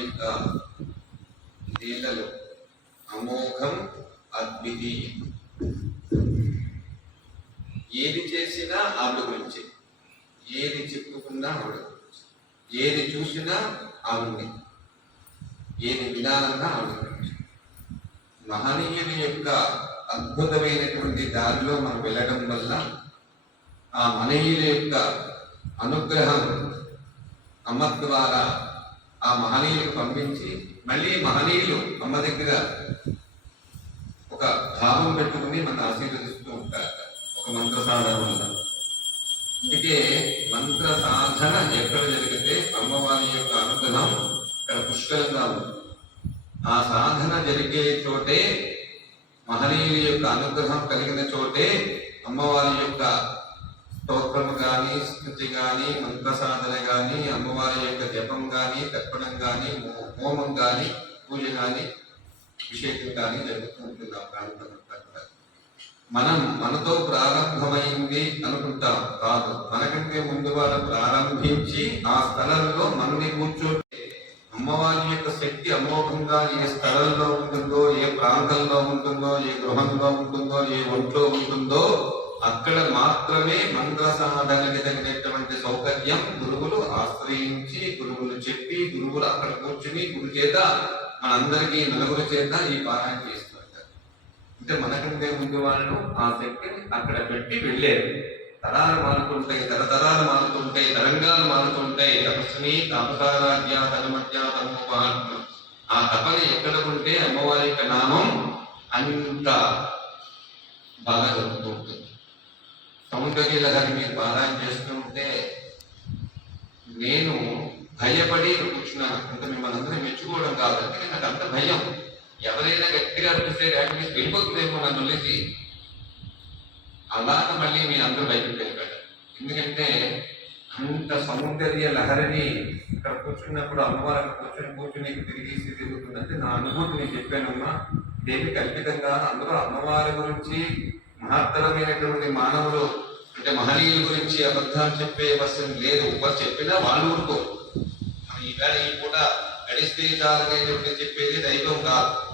యొక్క లీలలు అమోఘం అద్వితీయం. ఏది చేసినా ఆవిడ గురించి. ఏది చెప్పుకున్నా ఆవిడ గురించి. ఏది చూసినా ఆవిడ ఏది వినాలన్నా ఆవిడ గురించి. మహనీయుని యొక్క అద్భుతమైనటువంటి దారిలో మనం వెళ్ళడం వల్ల ఆ మహనీయుల యొక్క అనుగ్రహం అమ్మ ద్వారా ఆ మహనీయులకు పంపించి మళ్ళీ మహనీయులు అమ్మ దగ్గర ఒక భావం పెట్టుకుని మన ఆశీర్వదిస్తూ ఉంటారు ఒక మంత్ర సాధన వల్ల అందుకే మంత్ర సాధన ఎక్కడ జరిగితే అమ్మవారి యొక్క అనుగ్రహం ఇక్కడ పుష్కలంగా ఉంది ఆ సాధన జరిగే చోటే మహనీయుల యొక్క అనుగ్రహం కలిగిన చోటే అమ్మవారి యొక్క స్తోత్రము కానీ స్థుతి కానీ మంత్ర సాధన కానీ అమ్మవారి యొక్క జపం కానీ తర్పణం కానీ హోమం కానీ పూజ కానీ అభిషేకం కానీ జరుగుతూ ఉంటుంది ఆ ప్రాంతం కూడా. మనం మనతో ప్రారంభమైంది అనుకుంటాం కాదు మనకంటే ముందు వారు ప్రారంభించి ఆ స్థలంలో మనని కూర్చోటి అమ్మవారి యొక్క శక్తి అమోఘంగా ఏ స్థలంలో ఉంటుందో ఏ ప్రాంతంలో ఉంటుందో ఏ గృహంలో ఉంటుందో ఏ ఒంట్లో ఉంటుందో అక్కడ మాత్రమే మంత్ర సాధనకి తగినటువంటి సౌకర్యం గురువులు ఆశ్రయించి గురువులు చెప్పి గురువులు అక్కడ కూర్చుని గురు చేత మనందరికీ నలుగురు చేత ఈ పారాయణ చేస్తుంటారు. అంటే మనకంటే ముందు వాళ్ళు ఆ శక్తిని అక్కడ పెట్టి వెళ్ళారు. తరాలు మారుతుంటాయి తరతరాలు మారుతుంటాయి తరంగాలు మారుతుంటాయి. తపస్సుని తపసారాధ్య తనమధ్య తమోపాలు ఆ తపని ఎక్కడ ఉంటే అమ్మవారి యొక్క నామం అంత బాగా జరుగుతూ ఉంటుంది సౌందర్య లహరి మీరు పారాయణ చేస్తుంటే నేను భయపడి కూర్చున్నాను. అంత మిమ్మల్ని అందరినీ మెచ్చుకోవడం కాదు. అందుకే నాకు అంత భయం. ఎవరైనా గట్టిగా అనిపిస్తే యాక్టివిస్ట్ వెళ్ళిపోతుందేమో నన్ను వదిలేసి అలాగ మళ్ళీ మీ అందరూ బయటకు వెళ్ళిపోయారు. ఎందుకంటే అంత సౌందర్య లహరిని ఇక్కడ కూర్చున్నప్పుడు అమ్మవారు అక్కడ కూర్చొని కూర్చుని తిరిగి తిరుగుతుందంటే నా అనుభూతి నేను చెప్పానమ్మా. దేవి కల్పితంగా? అందులో అమ్మవారి గురించి మహత్తరమైనటువంటి మానవులు అంటే మహనీయుల గురించి అబద్ధాలు చెప్పే అవసరం లేదు. వారు చెప్పినా వాళ్ళు ఊరుకో మనం ఈవేళ ఈ పూట గడిస్తే చాలనేటువంటి చెప్పేది దైవం కాదు.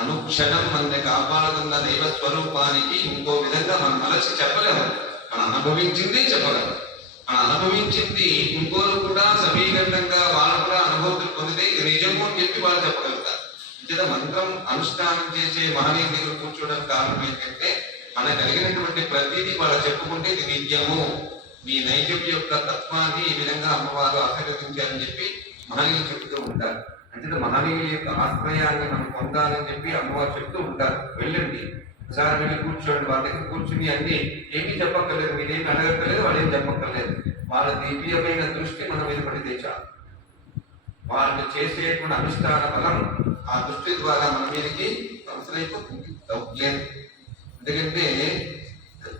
అనుక్షణం మనని కాపాడుతున్న దైవ స్వరూపానికి ఇంకో విధంగా మనం మలచి చెప్పలేము. మనం అనుభవించింది చెప్పలేము. మనం అనుభవించింది ఇంకోరు కూడా సమీకరణంగా వాళ్ళు కూడా అనుభూతులు పొందితే ఇది నిజము అని చెప్పి వాళ్ళు చెప్పగలుగుతారు. మంత్రం అనుష్ఠానం చేసే మహనీయుల దగ్గర కూర్చోవడం కారణం ఏంటంటే మనకు కలిగినటువంటి ప్రతిదీ వాళ్ళు చెప్పుకుంటే ఇది నిత్యము. మీ నైజం యొక్క తత్వాన్ని ఈ విధంగా అమ్మవారు ఆశీర్వదించారని చెప్పి మహనీయులు చెప్తూ ఉంటారు. అంటే మహనీయుల యొక్క ఆశ్రయాన్ని మనం పొందాలని చెప్పి అమ్మవారు చెప్తూ ఉంటారు. వెళ్ళండి. ఒకసారి వెళ్ళి కూర్చోండి. వాళ్ళ దగ్గర కూర్చుని అన్ని ఏమీ చెప్పక్కర్లేదు. మీరేమి అడగక్కర్లేదు వాళ్ళు ఏం చెప్పక్కర్లేదు. వాళ్ళ దివ్యమైన దృష్టి మన మీద పడితే చాలు. వాళ్ళు చేసేటువంటి అనుష్ఠాన బలం ఆ దృష్టి ద్వారా మన మీదకి అవసరైపోతుంది లేదు ఎందుకంటే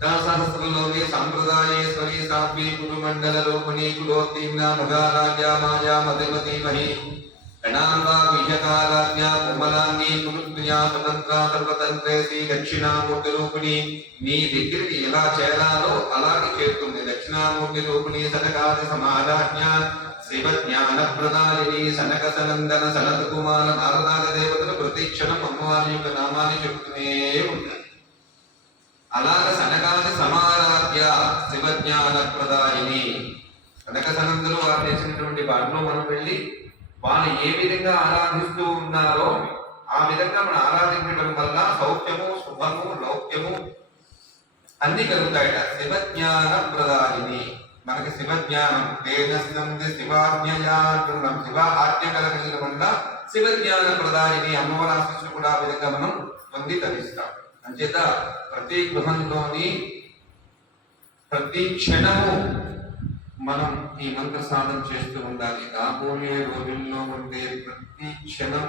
సహస్రంలోని సాంప్రదాయేశ్వరి సాత్వి కురుమండల మండల రూపిణి కులోత్తీర్ణ మగారాజ్య మాయా మధుమతి మహి. గణాంబా విహకారాజ్య కుమలాంగి కురుప్రియా స్వతంత్ర సర్వతంత్రేసి దక్షిణామూర్తి రూపిణి. నీ దగ్గరికి ఎలా చేరాలో అలాగే చేరుతుంది. దక్షిణామూర్తి రూపిణి సనకాది సమారాజ్ఞ జ్ఞాన ప్రదాయిని సనక సనందన సనత కుమార నారదాది దేవతలు ప్రతి క్షణం అమ్మవారి యొక్క నామాన్ని చెబుతూనే ఉంటారు. అలాగ సనకాది సమారాధ్య శివజ్ఞాన ప్రదాయిని సనక సనందులు వారు చేసినటువంటి వాటిలో మనం వెళ్ళి వాళ్ళు ఏ విధంగా ఆరాధిస్తూ ఉన్నారో ఆ విధంగా మనం ఆరాధించడం వల్ల సౌఖ్యము శుభము లౌక్యము అన్ని కలుగుతాయట. శివజ్ఞాన ప్రదాయిని మనకి శివజ్ఞానం తేజస్నంది శివాజ్ఞయా అంటున్నాం శివ ఆజ్ఞ కలగడం వల్ల శివజ్ఞాన ప్రదాయిని అమ్మవారి ఆశిస్సు కూడా ఆ విధంగా మనం పొంది తరిస్తాం. అంచేత ప్రతి గృహంలోని ప్రతి క్షణము మనం ఈ మంత్ర సాధన చేస్తూ ఉండాలి. రాబోయే రోజుల్లో ఉండే ప్రతి క్షణం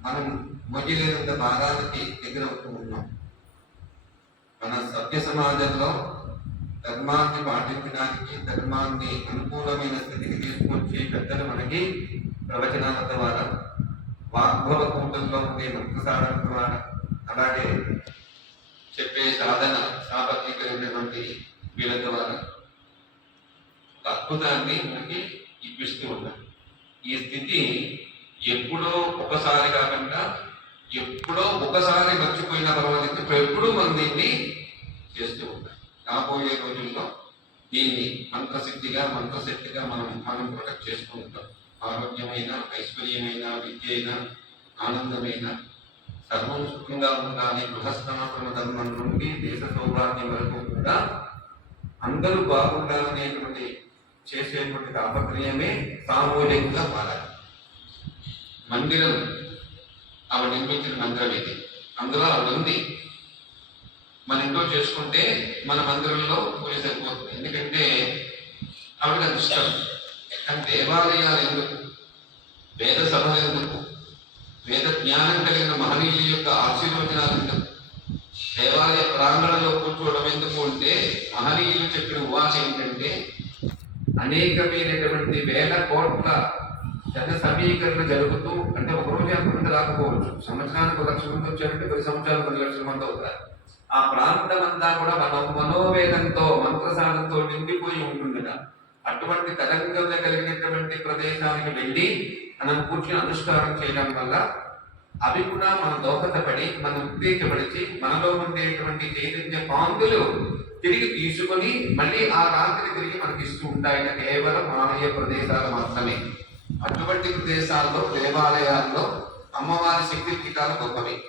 మనం మొగిలేనంత భాగానికి ఎదురవుతూ ఉన్నాం. మన సభ్య సమాజంలో ధర్మాన్ని పాటించడానికి ధర్మాన్ని అనుకూలమైన స్థితికి తీసుకొచ్చి పెద్దలు మనకి ప్రవచనాల ద్వారా వాగ్భవ కూటంలో ఉండే మంత్ర సాధన ద్వారా అలాగే చెప్పే సాధన సాపత్రీకరైనటువంటి వీళ్ళ ద్వారా ఒక అద్భుతాన్ని మనకి ఇప్పిస్తూ ఉంటారు ఈ స్థితి ఎప్పుడో ఒకసారి కాకుండా ఎప్పుడో ఒకసారి మర్చిపోయిన పర్వాలేదు ఇప్పుడు ఎప్పుడూ మనం దీన్ని చేస్తూ ఉంటాం. రాబోయే రోజుల్లో దీన్ని మంత్రసిద్ధిగా మంత్రశక్తిగా మనం మనం ప్రొటెక్ట్ చేస్తూ ఉంటాం ఆరోగ్యమైన ఐశ్వర్యమైన విద్య అయినా ఆనందమైన సర్వం సుఖంగా ఉండాలి గృహస్థాపన ధర్మం నుండి దేశ సౌభాగ్యం వరకు కూడా అందరూ బాగుండాలనేటువంటి చేసేటువంటి తాపత్రయమే సామూహికంగా మారాలి మందిరం ఆవిడ నిర్మించిన మందిరం ఇది. అందులో ఆవిడ ఉంది మన ఇంట్లో చేసుకుంటే మన మందిరంలో పూజ సరిపోతుంది. ఎందుకంటే ఆవిడ అది ఇష్టం. కానీ దేవాలయాలు ఎందుకు? వేద సభలు ఎందుకు? వేద జ్ఞానం కలిగిన మహనీయుల యొక్క ఆశీర్వచనాలు దేవాలయ ప్రాంగణంలో కూర్చోవడం ఎందుకు అంటే మహనీయులు చెప్పిన ఉవాచ ఏంటంటే అనేకమైనటువంటి వేల కోట్ల జన సమీకరణ జరుగుతూ అంటే ఒక రోజు ఎంతమంది రాకపోవచ్చు. సంవత్సరానికి ఒక లక్ష మంది వచ్చారంటే పది సంవత్సరాలు పది లక్షల మంది అవుతారు. ఆ ప్రాంతం అంతా కూడా మన మనోవేదంతో మంత్రసానంతో నిండిపోయి ఉంటుందట. అటువంటి తరంగం కలిగినటువంటి ప్రదేశానికి వెళ్ళి మనం కూర్చుని అనుష్ఠానం చేయడం వల్ల అవి కూడా మన దోహదపడి మనం ఉద్దేశపడిచి మనలో ఉండేటువంటి చైతన్య పాంగులు తిరిగి తీసుకొని మళ్ళీ ఆ రాత్రి తిరిగి మనకి ఇస్తూ ఉంటాయి కేవలం మానవీయ ప్రదేశాలు మాత్రమే. అటువంటి ప్రదేశాల్లో దేవాలయాల్లో అమ్మవారి శక్తి పీఠాలు గొప్పవి.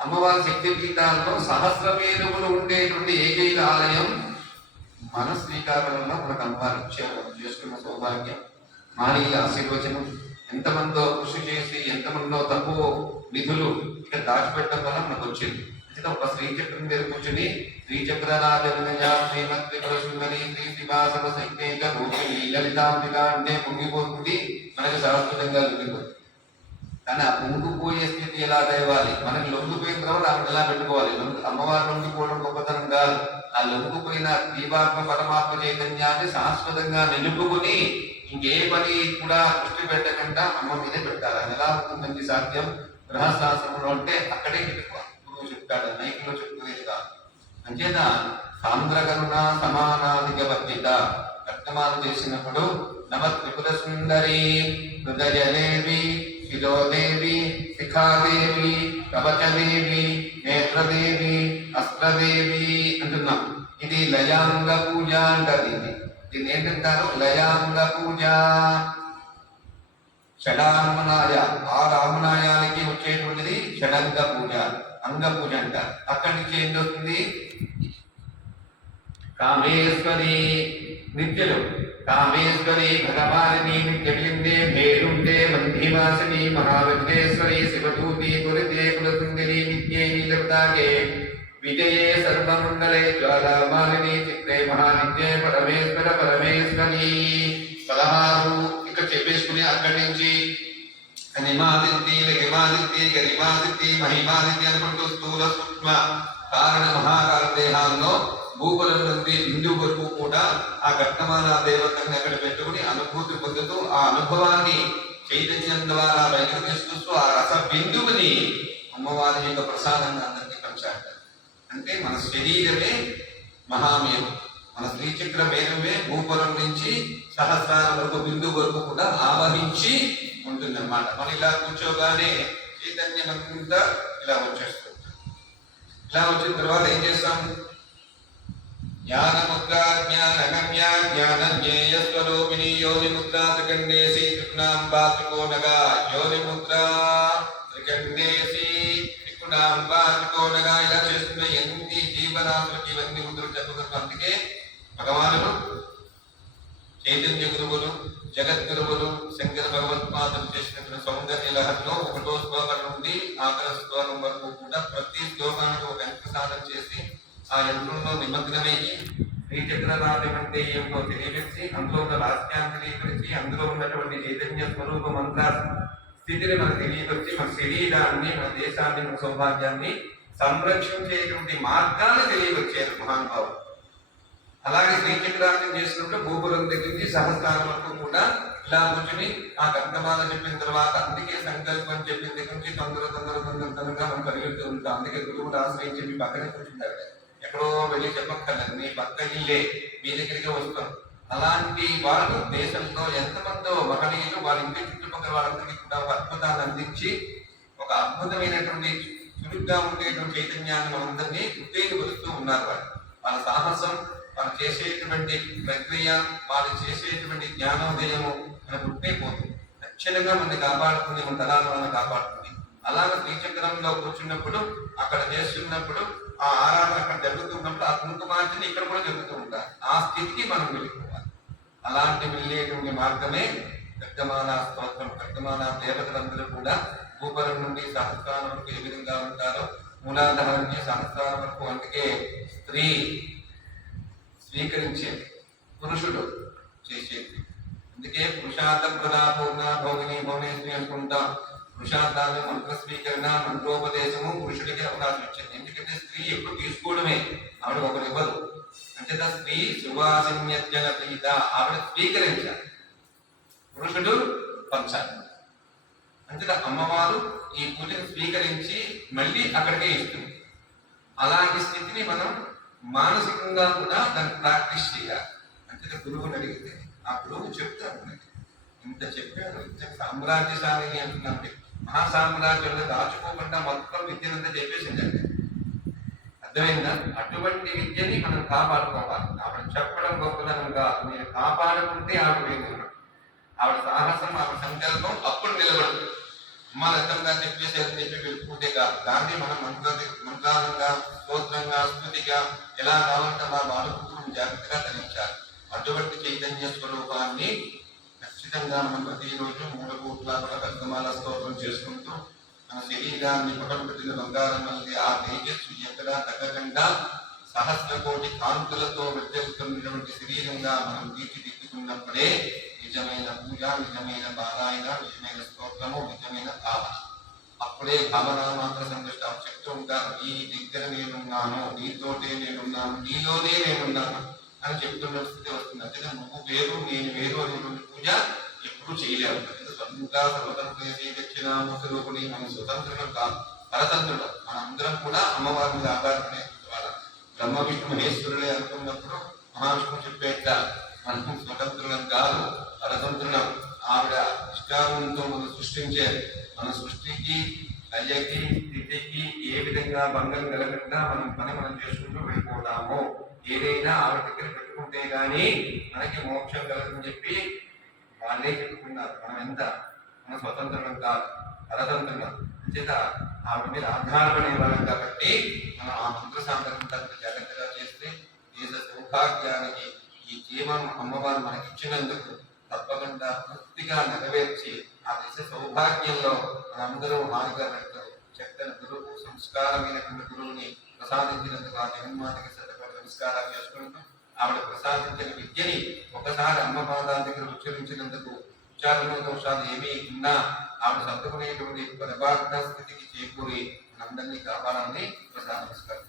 అమ్మవారి శక్తి పీఠాల్లో సహస్రమేధములు ఉండేటువంటి ఏకైక ఆలయం మన శ్రీకాకుళంలో మనకు అమ్మవారు ఇచ్చారు. చేసుకున్న సౌభాగ్యం. మానవీయ ఆశీర్వచనం. ఎంతమందో కృషి చేసి ఎంతమందో తక్కువ నిధులు ఇక్కడ దాచిపెట్టడం వల్ల మనకు వచ్చింది. అయితే ఒక శ్రీచక్రం మీద కూర్చుని శ్రీచక్ర రాజవినయ శ్రీమత్ త్రిపుర శ్రీ సంకేత రూపిణి లలితాంబిక అంటే పొంగిపోతుంది మనకు సరస్వతంగా లొంగిపోతుంది కానీ ఆ పొంగిపోయే స్థితి ఎలా తేవాలి? మనకి లొంగిపోయిన తర్వాత ఆమె ఎలా పెట్టుకోవాలి? అమ్మవారు లొంగిపోవడం గొప్పతనం కాదు. ఆ లొంగిపోయిన దీపాత్మ పరమాత్మ చైతన్యాన్ని శాశ్వతంగా నిలుపుకుని ఇంకే పని కూడా దృష్టి పెట్టకుండా అమ్మ మీదే పెట్టాలి అది ఎలా ఉంటుందండి సాధ్యం? గృహశాస్త్రంలో అంటే అక్కడే పెట్టుకోవాలి. గురువు చెప్తాడు నైకులో చెప్పుకునేది కాదు అంచేత సాంద్రకరుణ సమానాధిక వర్జిత రక్తమానం చేసినప్పుడు నమ త్రిపుర సుందరి హృదయదేవి శిరోదేవి శిఖాదేవి కవచదేవి నేత్రదేవి అస్త్రదేవి అంటున్నాం. ఇది లయాంగ పూజ అంటారు దీన్ని ఏంటంటారు లయాంగ పూజ. షడాంగనాయ ఆ రామనాయానికి వచ్చేటువంటిది షడంగ పూజ అంగ పూజ అంటారు. అక్కడి నుంచి ఏం వస్తుంది కామేశ్వరి నిత్యలు. కామేశ్వరి భగవాని నిత్యలిందే మేలుండే మంధివాసిని మహావిఘ్నేశ్వరి శివదూతి కురితే కులసుందరి నిత్యే నీలవతాగే విజయే సర్వమంగళే జ్వాలామాలిని చిత్రే మహానిత్యే పరమేశ్వర పరమేశ్వరి పదహారు ఇక్కడ చెప్పేసుకుని అక్కడి నుంచి అనిమాదిత్తి గిమాదిత్తి గరిమాదిత్తి మహిమాదిత్తి అనుకుంటూ స్థూల సూక్ష్మ కారణ మహాకార దేహాల్లో భూపలం నుండి బిందు వరకు కూడా ఆ ఘట్టమాన దేవతని అక్కడ పెట్టుకుని అనుభూతి పొందుతూ ఆ అనుభవాన్ని చైతన్యం ద్వారా బయటకు తీసుకొస్తూ ఆ రస బిందువుని అమ్మవారి యొక్క ప్రసాదంగా అందరికీ పంచాడు అంటే మన శరీరమే మహామయం. మన శ్రీచక్ర వేదమే భూపురం నుంచి సహస్రాల వరకు బిందు వరకు కూడా ఆవహించి ఉంటుంది అన్నమాట మనం ఇలా కూర్చోగానే చైతన్యం అంతా ఇలా వచ్చేస్తుంది ఇలా వచ్చిన తర్వాత ఏం చేస్తాం? జ్ఞానముద్ర జ్ఞానగమ్య జ్ఞానజ్ఞేయ స్వరూపిణి యోని ముద్రా త్రికండేసి త్రికుణాంబా త్రికోణగా యోని ముద్రా ఎన్ని ఇవన్నీ ముద్రలు చెప్పుకున్నాం అందుకే భగవానుడు చైతన్య గురువులు జగద్గురువులు శంకర భగవత్పాదులు చేసినటువంటి సౌందర్య లహరిలో ఒకటో శ్లోకం నుండి ఆఖర శ్లోకం వరకు కూడా ప్రతి శ్లోకానికి ఒక యంత్ర సాధన చేసి ఆ యంత్రంలో నిమగ్నమయ్యి శ్రీచక్రనాథం అంటే ఏమిటో తెలియజేసి అందులో ఉన్న రహస్యాన్ని తెలియపరిచి అందులో ఉన్నటువంటి చైతన్య స్వరూప మంత్ర స్థితిని మనకు తెలియపరిచి మన శరీరాన్ని మన దేశాన్ని మన సౌభాగ్యాన్ని సంరక్షించేటువంటి మార్గాన్ని తెలియవచ్చారు మహానుభావులు అలాగే శ్రీచక్రార్జన చేసినప్పుడు భూపురం దగ్గర నుంచి సహస్రాల వరకు కూడా ఇలా కూర్చుని ఆ గంధమాల చెప్పిన తర్వాత అందుకే సంకల్పం చెప్పిన దగ్గర నుంచి తొందర తొందర తొందర తొందరగా మనం పరిగెడుతూ ఉంటాం. అందుకే గురువులు ఆశ్రయించి మీ పక్కనే కూర్చుంటారు. ఎక్కడో వెళ్ళి చెప్పక్కర్లేదు. మీ పక్క ఇల్లే మీ దగ్గరికి వస్తాం. అలాంటి వాళ్ళు దేశంలో ఎంతమందో మహనీయులు వాళ్ళ ఇంటి చుట్టుపక్కల వాళ్ళందరికీ కూడా అద్భుతాన్ని అందించి ఒక అద్భుతమైనటువంటి చురుగ్గా ఉండేటువంటి చైతన్యాన్ని మనందరినీ ఉత్తేజపరుస్తూ ఉన్నారు వాళ్ళు వాళ్ళ సాహసం వాళ్ళు చేసేటువంటి ప్రక్రియ వాళ్ళు చేసేటువంటి జ్ఞానోదయము మనకు పుట్టే పోతుంది తక్షణంగా మనల్ని కాపాడుతుంది మన తరాలు మనల్ని కాపాడుతుంది. అలాగే శ్రీచక్రంలో కూర్చున్నప్పుడు అక్కడ చేస్తున్నప్పుడు ఆ ఆరాధన అక్కడ జరుగుతున్నప్పుడు ఆ కుంకుమార్చన ఇక్కడ కూడా జరుగుతూ ఉంటారు. ఆ స్థితికి మనం వెళ్ళిపోవాలి. అలాంటి వెళ్ళేటువంటి మార్గమే వర్తమాన స్తోత్రం వర్తమాన దేవతలందరూ కూడా భూపరం నుండి సహస్రాల వరకు ఏ విధంగా ఉంటారో మూలాధార నుంచి సహస్రాల వరకు అందుకే స్త్రీ స్వీకరించేది పురుషుడు చేసేది అందుకే పురుషార్థ ప్రదా పూర్ణ భోగిని భువనేశ్వరి అనుకుంటాం పురుషార్థాలు మంత్ర స్వీకరణ మంత్రోపదేశము పురుషుడికి అవకాశం ఇచ్చింది. ఎందుకంటే స్త్రీ ఎప్పుడు తీసుకోవడమే ఆవిడ ఒకరు ఇవ్వదు. అంచేత స్త్రీ సువాసన్యజన ప్రీత ఆవిడ స్వీకరించాలి. పురుషుడు పంచాలి. అంచేత అమ్మవారు ఈ పూజను స్వీకరించి మళ్ళీ అక్కడికే ఇస్తుంది అలాంటి స్థితిని మనం మానసికంగా కూడా దాన్ని ప్రాక్టీస్ చేయాలి. అంచేత గురువుని అడిగితే ఆ గురువు చెప్తారు మనకి. ఇంత చెప్పారు ఇంత సామ్రాజ్యశాలి అంటున్నాం మహాసామ్రాజ్యంలో దాచుకోకుండా మొత్తం విద్యనంతా చెప్పేసిందండి. అర్థమైందా? అటువంటి విద్యని మనం కాపాడుకోవాలి. ఆవిడ చెప్పడం గొప్పదనం కాదు. మీరు కాపాడుకుంటే ఆవిడ ఆవిడ సాహసం ఆవిడ సంకల్పం అప్పుడు నిలబడుతుంది. అమ్మ లలితంగా చెప్పేసేది చెప్పి వెళ్ళిపోతే కాదు దాన్ని మనం మంత్ర మంత్రాలంగా స్తోత్రంగా స్థుతిగా ఎలా కావాలంటే అలా వాడుకుంటూ జాగ్రత్తగా ధరించాలి. అటువంటి చైతన్య స్వరూపాన్ని ఖచ్చితంగా మనం ప్రతిరోజు మూడు కోట్ల పెద్దమాల స్తోత్రం చేసుకుంటూ మన శరీరాన్ని పటం పెట్టిన బంగారం అనేది ఆ తేజస్సు ఎక్కడా తగ్గకుండా సహస్ర కోటి కాంతులతో వెద్దెలుతున్నటువంటి శరీరంగా మనం తీర్చిదిద్దుకున్నప్పుడే నిజమైన పూజ నిజమైన పారాయణ నిజమైన స్తోత్రము నిజమైన భావన అప్పుడే భావన మాత్ర సంతృష్ట చెప్తూ ఉంటారు నీ దగ్గర నేనున్నాను నీతోటే నేనున్నాను నీలోనే నేనున్నాను అని చెప్తున్న స్థితి వస్తుంది. అంటే నువ్వు వేరు నేను వేరు అనేటువంటి పూజ ఎప్పుడు చేయలేము స్వతంత్ర స్వతంత్ర దక్షిణామూర్తిలోని మన స్వతంత్రం కాదు పరతంత్రుడు మన అందరం కూడా అమ్మవారి మీద ఆధారపడే వాళ్ళ బ్రహ్మ విష్ణు మహేశ్వరుడే అనుకున్నప్పుడు మహావిష్ణువు చెప్పేట మనం స్వతంత్రులం కాదు పరతంత్రులం. ఆవిడ ఇష్టాంతో మనం సృష్టించారు. మన సృష్టికి లయకి స్థితికి ఏ విధంగా భంగం కలగకుండా మనం పని మనం చేసుకుంటూ వెళ్ళిపోతాము. ఏదైనా ఆవిడ దగ్గర పెట్టుకుంటే కానీ మనకి మోక్షం కలగదని చెప్పి వాళ్ళే చెప్పుకున్నారు. మనం ఎంత? మన స్వతంత్రం కాదు పరతంత్రం చేత ఆవిడ మీద ఆధారపడే వాళ్ళం కాబట్టి మనం ఆ మంత్ర సాంప్రదాయం జాగ్రత్తగా చేస్తే దేశ సౌభాగ్యానికి ఈ జీవనం అమ్మవారు మనకిచ్చినందుకు తప్పకుండా తృప్తిగా నెరవేర్చి ఆ దేశ సౌభాగ్యంలో మనందరూ హాయిగా పెడతారు గురువు సంస్కారమైనటువంటి గురువుని ప్రసాదించినందుకు ఆ జగన్మాతకి సరిపడ నమస్కారాలు చేసుకుంటూ ఆవిడ ప్రసాదించిన విద్యని ఒకసారి అమ్మ పాదాల దగ్గర ఉచ్చరించినందుకు ఉచ్చారణ దోషాలు ఏమీ ఉన్నా ఆవిడ సర్దుకునేటువంటి పరభాగ్య స్థితికి చేకూరి మనందరినీ కాపాడాలని ప్రసాద నమస్కారం.